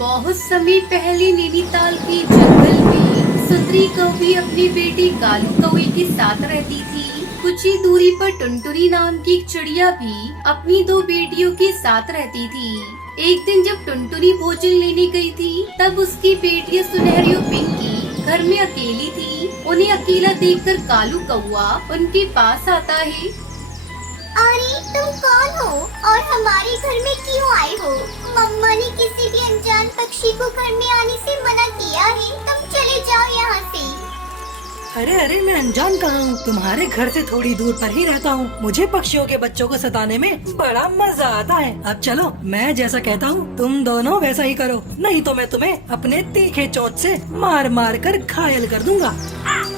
बहुत समय पहले नैनीताल के जंगल में सुंदरी कौवी अपनी बेटी कालू कौवे के साथ रहती थी। कुछ ही दूरी पर टुनटुनी नाम की एक चिड़िया भी अपनी दो बेटियों के साथ रहती थी। एक दिन जब टुनटुनी भोजन लेने गई थी, तब उसकी बेटियां सुनहरी और पिंकी घर में अकेली थी। उन्हें अकेला देखकर कालू कौवा उनके पास आता है। अरे तुम कौन हो और हमारे घर में क्यों आए हो? मम्मा ने किसी भी अनजान पक्षी को घर में आने से मना किया है। तुम चले जाओ यहाँ से। अरे अरे, मैं अनजान कहाँ हूँ? तुम्हारे घर से थोड़ी दूर पर ही रहता हूँ। मुझे पक्षियों के बच्चों को सताने में बड़ा मजा आता है। अब चलो, मैं जैसा कहता हूँ तुम दोनों वैसा ही करो, नहीं तो मैं तुम्हें अपने तीखे चोंच से मार मार कर घायल कर दूंगा।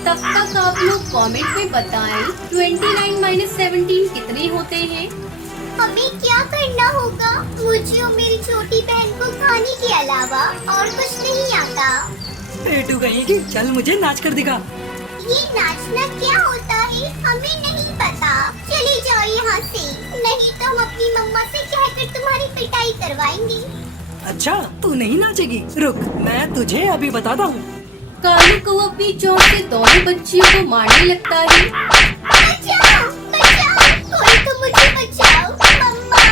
तब तक आप लोग कमेंट में बताएं 29 - 17 कितने होते हैं। हमें क्या करना होगा? मुझे और मेरी छोटी बहन को खाने के अलावा और कुछ नहीं आता। पेटू कहीं की, चल मुझे नाच कर दिखा। ये नाचना क्या होता है हमें नहीं पता। चले जाओ यहाँ से, नहीं तो हम अपनी मम्मा से कहकर तुम्हारी पिटाई करवाएंगे। अच्छा, तू नहीं नाचेगी? रुक, मैं तुझे अभी बताता हूँ। कालू कौवा अपनी चोंच से दोनों बच्चियों को मारने लगता है। बचाओ, बचाओ, कोई तो मुझे बचाओ, मम्मा।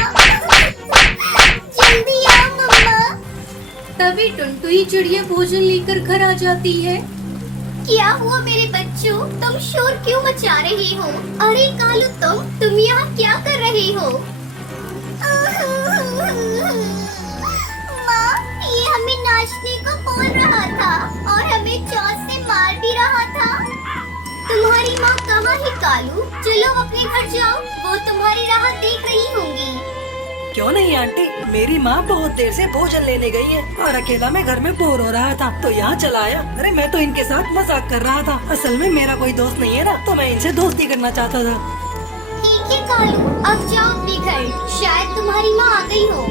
जल्दी आओ मम्मा। तभी टुनटुनी चिड़िया भोजन लेकर घर आ जाती है। क्या हुआ मेरे बच्चों? तुम शोर क्यों मचा रहे हो? अरे कालू, तुम यहाँ क्या कर रहे हो? माँ, ये हमें नाचने को बोल रहा था और हमें चोंच से मार भी रहा था। तुम्हारी माँ कहाँ है कालू? चलो अपने घर जाओ, वो तुम्हारी राह देख रही होंगी। क्यों नहीं आंटी, मेरी माँ बहुत देर से भोजन लेने गई है और अकेला मैं घर में बोर हो रहा था तो यहाँ चला आया। अरे मैं तो इनके साथ मजाक कर रहा था, असल में मेरा कोई दोस्त नहीं है ना, तो मैं इनसे दोस्ती करना चाहता था। ठीक है कालू, अब जाओ अपने घर, शायद तुम्हारी माँ आ गई हो।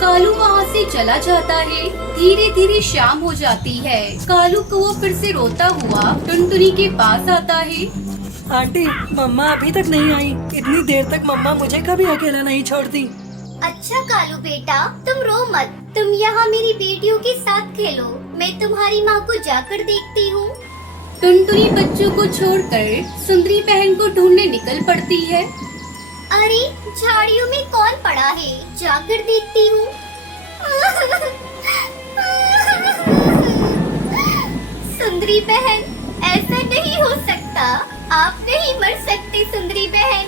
कालू वहाँ से चला जाता है। धीरे धीरे शाम हो जाती है। कालू कौवा फिर से रोता हुआ टुनटुनी के पास आता है। आंटी, मम्मा अभी तक नहीं आई। इतनी देर तक मम्मा मुझे कभी अकेला नहीं छोड़ती। अच्छा कालू बेटा, तुम रो मत। तुम यहाँ मेरी बेटियों के साथ खेलो, मैं तुम्हारी माँ को जाकर देखती हूँ। टुनटुनी बच्चों को छोड़कर सुंदरी बहन को ढूंढने निकल पड़ती है। अरे झाड़ियों में कौन पड़ा है? जाकर देखती हूँ। सुंदरी बहन, ऐसा नहीं हो सकता। आप नहीं मर सकती सुंदरी बहन।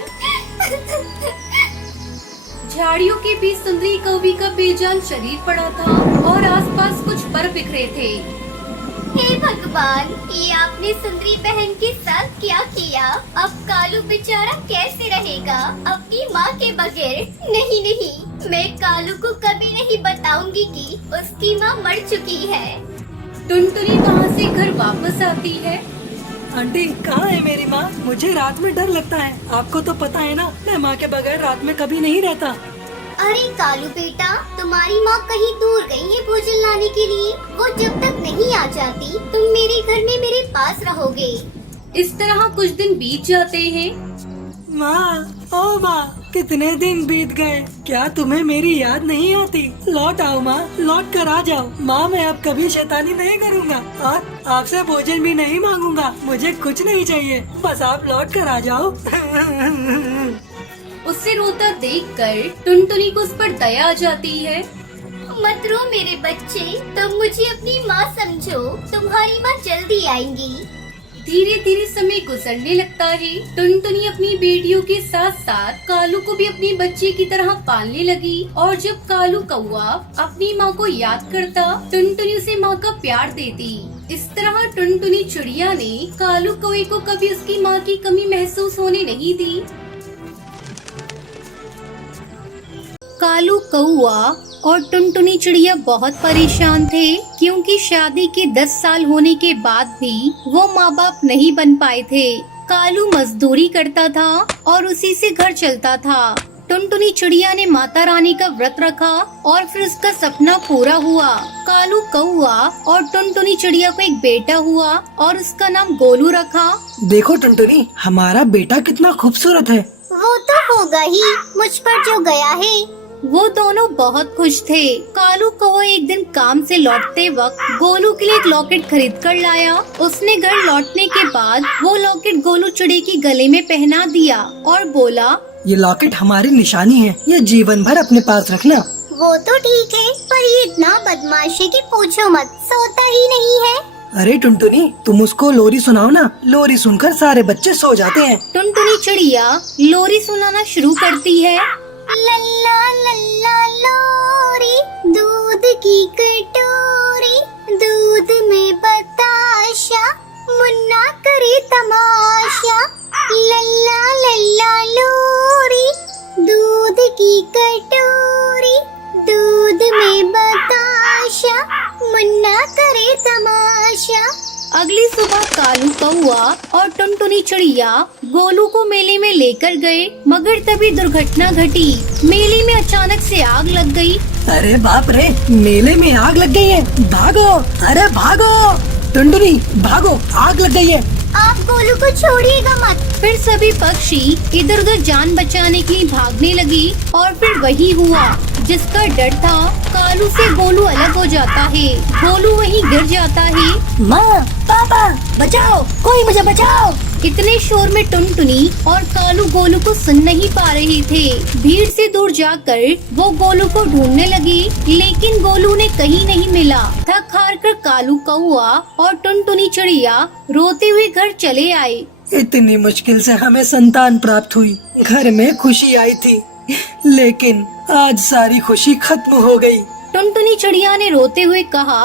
झाड़ियों के बीच सुंदरी कौवी का बेजान शरीर पड़ा था और आसपास कुछ पर बिखरे थे। हे भगवान, ये आपने सुंदरी बहन के साथ क्या किया? अब कालू बेचारा कैसे रहेगा अपनी माँ के बगैर? नहीं नहीं, मैं कालू को कभी नहीं बताऊंगी कि उसकी माँ मर चुकी है। टुनटुनी वहाँ से घर वापस आती है। आंटी, कहाँ है मेरी माँ? मुझे रात में डर लगता है। आपको तो पता है ना, मैं माँ के बगैर रात में कभी नहीं रहता। अरे कालू बेटा, तुम्हारी माँ कहीं दूर गई है भोजन लाने के लिए। वो जब तक नहीं आ जाती, तुम मेरे घर में मेरे पास रहोगे। इस तरह कुछ दिन बीत जाते हैं। माँ, ओ माँ, कितने दिन बीत गए, क्या तुम्हें मेरी याद नहीं आती? लौट आओ माँ, लौट कर आ जाओ। माँ, मैं अब कभी शैतानी नहीं करूँगा और आपसे भोजन भी नहीं मांगूंगा। मुझे कुछ नहीं चाहिए, बस आप लौट कर आ जाओ। उससे रोता देखकर टुनटुनी को उस पर दया आ जाती है। मत रो मेरे बच्चे, तुम मुझे अपनी माँ समझो। तुम्हारी माँ जल्दी आएंगी। धीरे धीरे समय गुजरने लगता है। टुनटुनी अपनी बेटियों के साथ साथ कालू को भी अपनी बच्चे की तरह पालने लगी और जब कालू कौवा अपनी माँ को याद करता, टुनटुनी उसे माँ का प्यार देती। इस तरह टुनटुनी चिड़िया ने कालू कौवे को कभी उसकी माँ की कमी महसूस होने नहीं दी। कालू कौवा और टुनटुनी चिड़िया बहुत परेशान थे क्योंकि शादी के 10 साल होने के बाद भी वो माँ बाप नहीं बन पाए थे। कालू मजदूरी करता था और उसी से घर चलता था। टुनटुनी चिड़िया ने माता रानी का व्रत रखा और फिर उसका सपना पूरा हुआ। कालू कौवा और टुनटुनी चिड़िया को एक बेटा हुआ और उसका नाम गोलू रखा। देखो टुनटुनी, हमारा बेटा कितना खूबसूरत है। वो तो होगा ही, मुझ पर जो गया है। वो दोनों बहुत खुश थे। कालू कौवा एक दिन काम से लौटते वक्त गोलू के लिए एक लॉकेट खरीद कर लाया। उसने घर लौटने के बाद वो लॉकेट गोलू चिड़िया की गले में पहना दिया और बोला, ये लॉकेट हमारी निशानी है, ये जीवन भर अपने पास रखना। वो तो ठीक है, पर ये इतना बदमाशी की पूछो मत, सोता ही नहीं है। अरे टुनटुनी, तुम उसको लोरी सुनाओ ना, लोरी सुनकर सारे बच्चे सो जाते हैं। टुनटुनी चिड़िया लोरी सुनाना शुरू करती है। लल्ला लल्ला लोरी, दूध की कटोरी, दूध में बताशा, मुन्ना करे तमाशा। लल्ला लल्ला लोरी, दूध की कटोरी, दूध में बताशा, मुन्ना करे तमाशा। अगली सुबह कालू कौआ और टुनटुनी चिड़िया गोलू को मेले में लेकर गए, मगर तभी दुर्घटना घटी। मेले में अचानक से आग लग गई। अरे बाप रे, मेले में आग लग गई है, भागो, अरे भागो। टुनटुनी भागो, आग लग गई है। आप गोलू को छोड़िएगा मत। फिर सभी पक्षी इधर उधर जान बचाने के लिए भागने लगी और फिर वही हुआ जिसका डर था। कालू से गोलू अलग हो जाता है, गोलू वहीं गिर जाता है। माँ, पापा, बचाओ, कोई मुझे बचाओ। इतने शोर में टुनटुनी और कालू गोलू को सुन नहीं पा रहे थे। भीड़ से दूर जाकर वो गोलू को ढूंढने लगी, लेकिन गोलू ने कहीं नहीं मिला। थक हार कर कालू कौआ और टुनटुनी चिड़िया रोते हुए घर चले आए। इतनी मुश्किल से हमें संतान प्राप्त हुई, घर में खुशी आई थी, लेकिन आज सारी खुशी खत्म हो गई। टुनटुनी चिड़िया ने रोते हुए कहा,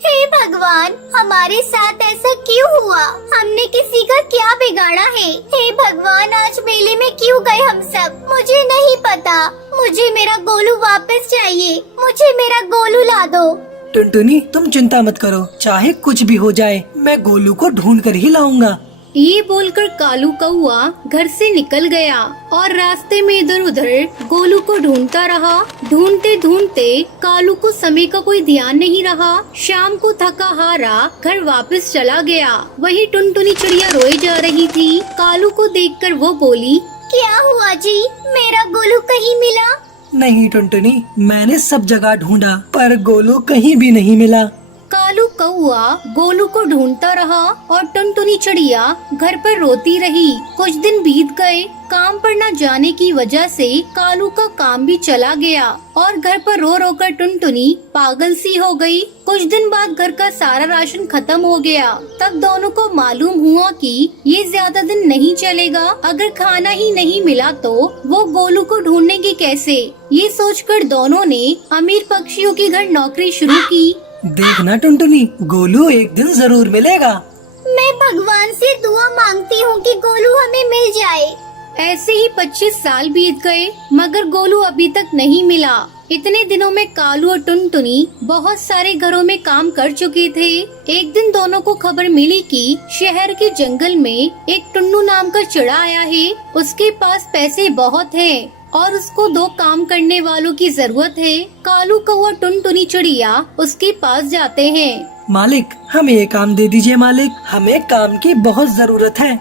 हे भगवान, हमारे साथ ऐसा क्यों हुआ? हमने किसी का क्या बिगाड़ा है? हे भगवान, आज मेले में क्यों गए हम सब? मुझे नहीं पता। मुझे मेरा गोलू वापस चाहिए, मुझे मेरा गोलू ला दो। टुनटुनी, तुम चिंता मत करो, चाहे कुछ भी हो जाए, मैं गोलू को ढूंढ कर ही लाऊंगा। ये बोलकर कालू कौआ घर से निकल गया और रास्ते में इधर उधर गोलू को ढूंढता रहा। ढूंढते ढूंढते कालू को समय का कोई ध्यान नहीं रहा। शाम को थका हारा घर वापस चला गया। वही टुनटुनी चिड़िया रोए जा रही थी। कालू को देखकर वो बोली, क्या हुआ जी? मेरा गोलू कहीं मिला? नहीं टुनटुनी, मैंने सब जगह ढूंढा, पर गोलू कहीं भी नहीं मिला। कालू कौआ गोलू को ढूंढता रहा और टुनटुनी चिड़िया घर पर रोती रही। कुछ दिन बीत गए। काम पर न जाने की वजह से कालू का काम भी चला गया और घर पर रो रो कर टुनटुनी पागल सी हो गई। कुछ दिन बाद घर का सारा राशन खत्म हो गया। तब दोनों को मालूम हुआ कि ये ज्यादा दिन नहीं चलेगा। अगर खाना ही नहीं मिला तो वो गोलू को ढूंढेंगे कैसे? ये सोचकर दोनों ने अमीर पक्षियों के घर नौकरी शुरू की। देखना टुनटुनी, गोलू एक दिन जरूर मिलेगा। मैं भगवान से दुआ मांगती हूँ कि गोलू हमें मिल जाए। ऐसे ही 25 साल बीत गए, मगर गोलू अभी तक नहीं मिला। इतने दिनों में कालू और टुनटुनी बहुत सारे घरों में काम कर चुके थे। एक दिन दोनों को खबर मिली कि शहर के जंगल में एक टुन्नू नाम का चिड़ा आया है। उसके पास पैसे बहुत हैं और उसको 2 काम करने वालों की जरूरत है। कालू कौवा टुनटुनी चिड़िया उसके पास जाते हैं। मालिक, हमें ये काम दे दीजिए मालिक, हमें काम की बहुत जरूरत है।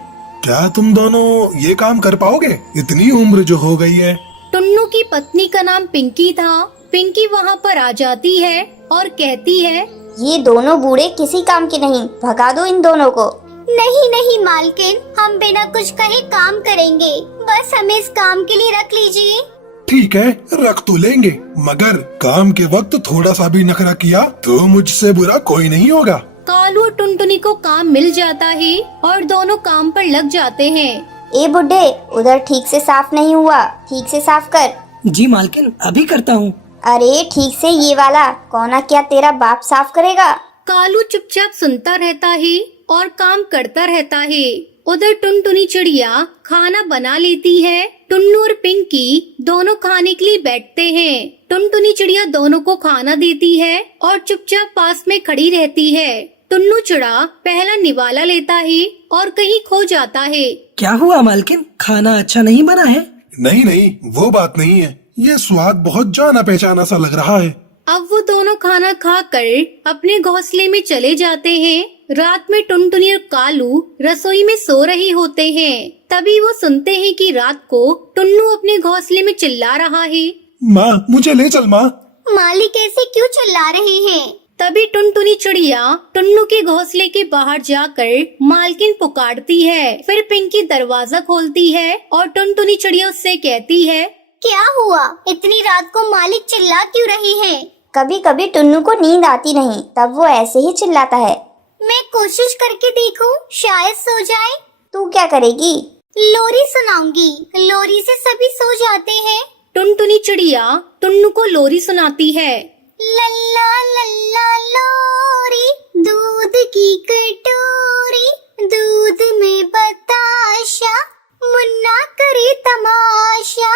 क्या तुम दोनों ये काम कर पाओगे? इतनी उम्र जो हो गई है। टुन्नू की पत्नी का नाम पिंकी था। पिंकी वहाँ पर आ जाती है और कहती है, ये दोनों बूढ़े किसी काम के नहीं, भगा दो इन दोनों को। नहीं नहीं मालकिन, हम बिना कुछ कहे काम करेंगे, बस हमें इस काम के लिए रख लीजिए। ठीक है, रख तो लेंगे, मगर काम के वक्त थोड़ा सा भी नखरा किया तो मुझसे बुरा कोई नहीं होगा। कालू और टुनटुनी को काम मिल जाता है और दोनों काम पर लग जाते हैं। ए बुड्ढे, उधर ठीक से साफ नहीं हुआ, ठीक से साफ कर। जी मालकिन, अभी करता हूँ। अरे ठीक से ये वाला कोना क्या तेरा बाप साफ करेगा? कालू चुपचाप सुनता रहता है और काम करता रहता है। उधर टुनटुनी चिड़िया खाना बना लेती है। टुन्नू और पिंकी दोनों खाने के लिए बैठते हैं। टुनटुनी चिड़िया दोनों को खाना देती है और चुपचाप पास में खड़ी रहती है। टुन्नू चिड़ा पहला निवाला लेता है और कहीं खो जाता है। क्या हुआ मालकिन, खाना अच्छा नहीं बना है? नहीं नहीं, वो बात नहीं है, ये स्वाद बहुत जाना पहचाना सा लग रहा है। अब वो दोनों खाना खाकर अपने घोंसले में चले जाते हैं। रात में टुनटुनी और कालू रसोई में सो रहे होते हैं। तभी वो सुनते हैं कि रात को टुन्नू अपने घोंसले में चिल्ला रहा है। माँ मुझे ले चल माँ। मालिक ऐसे क्यों चिल्ला रहे हैं? तभी टुनटुनी चिड़िया टुन्नू के घोंसले के बाहर जाकर मालकिन पुकारती है। फिर पिंकी दरवाजा खोलती है और टुनटुनी चिड़िया उससे कहती है, क्या हुआ? इतनी रात को मालिक चिल्ला क्यों रहे हैं? कभी कभी टुन्नू को नींद आती नहीं, तब वो ऐसे ही चिल्लाता है। मैं कोशिश करके देखूं, शायद सो जाए। तू क्या करेगी? लोरी सुनाऊंगी, लोरी से सभी सो जाते हैं। टुनटुनी चिड़िया टुन्नू को लोरी सुनाती है। लल्ला लल्ला लोरी, दूध की कटोरी, दूध में बताशा, मुन्ना करे तमाशा।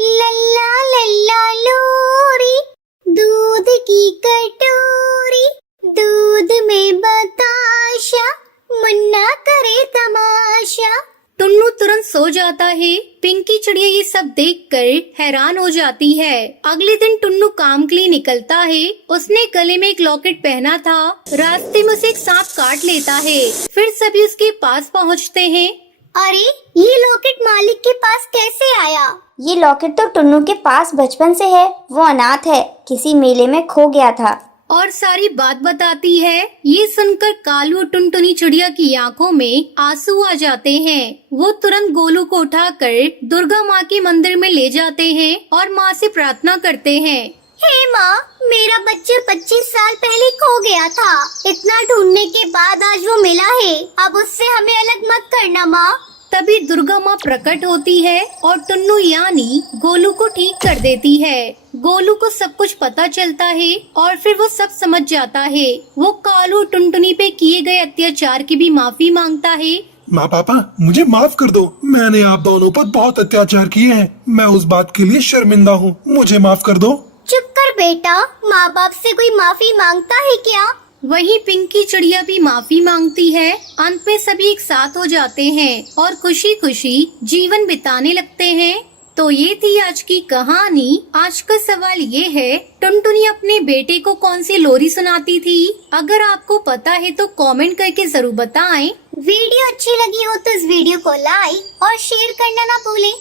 लल्ला लल्ला लोरी, दूध की कटोरी, दूध में बताशा, मुन्ना करे तमाशा। टुन्नू तुरंत सो जाता है। पिंकी चिड़िया ये सब देखकर हैरान हो जाती है। अगले दिन टुन्नू काम के लिए निकलता है। उसने गले में एक लॉकेट पहना था। रास्ते में उसे एक सांप काट लेता है। फिर सभी उसके पास पहुंचते हैं। अरे, ये लॉकेट मालिक के पास कैसे आया? ये लॉकेट तो टुन्नू के पास बचपन से है। वो अनाथ है, किसी मेले में खो गया था। और सारी बात बताती है। ये सुनकर कालू और टुनटुनी चिड़िया की आंखों में आंसू आ जाते हैं। वो तुरंत गोलू को उठाकर दुर्गा माँ के मंदिर में ले जाते हैं और माँ से प्रार्थना करते हैं। हे माँ, मेरा बच्चा 25 साल पहले खो गया था। इतना ढूंढने के बाद आज वो मिला है। अब उससे हमें अलग मत करना माँ। तभी दुर्गा माँ प्रकट होती है और टुन्नू यानी गोलू को ठीक कर देती है। गोलू को सब कुछ पता चलता है और फिर वो सब समझ जाता है। वो कालू और टुनटुनी पे किए गए अत्याचार की भी माफी मांगता है। माँ पापा मुझे माफ कर दो। मैंने आप दोनों पर बहुत अत्याचार किए हैं। मैं उस बात के लिए शर्मिंदा हूँ। मुझे माफ कर दो। चुप कर बेटा, माँ बाप से कोई माफी मांगता है क्या? वहीं पिंकी चिड़िया भी माफी मांगती है। अंत में सभी एक साथ हो जाते हैं और खुशी खुशी जीवन बिताने लगते हैं। तो ये थी आज की कहानी। आज का सवाल ये है, टुनटुनी अपने बेटे को कौन सी लोरी सुनाती थी? अगर आपको पता है तो कमेंट करके जरूर बताएं। वीडियो अच्छी लगी हो तो इस वीडियो को लाइक और शेयर करना ना भूलें।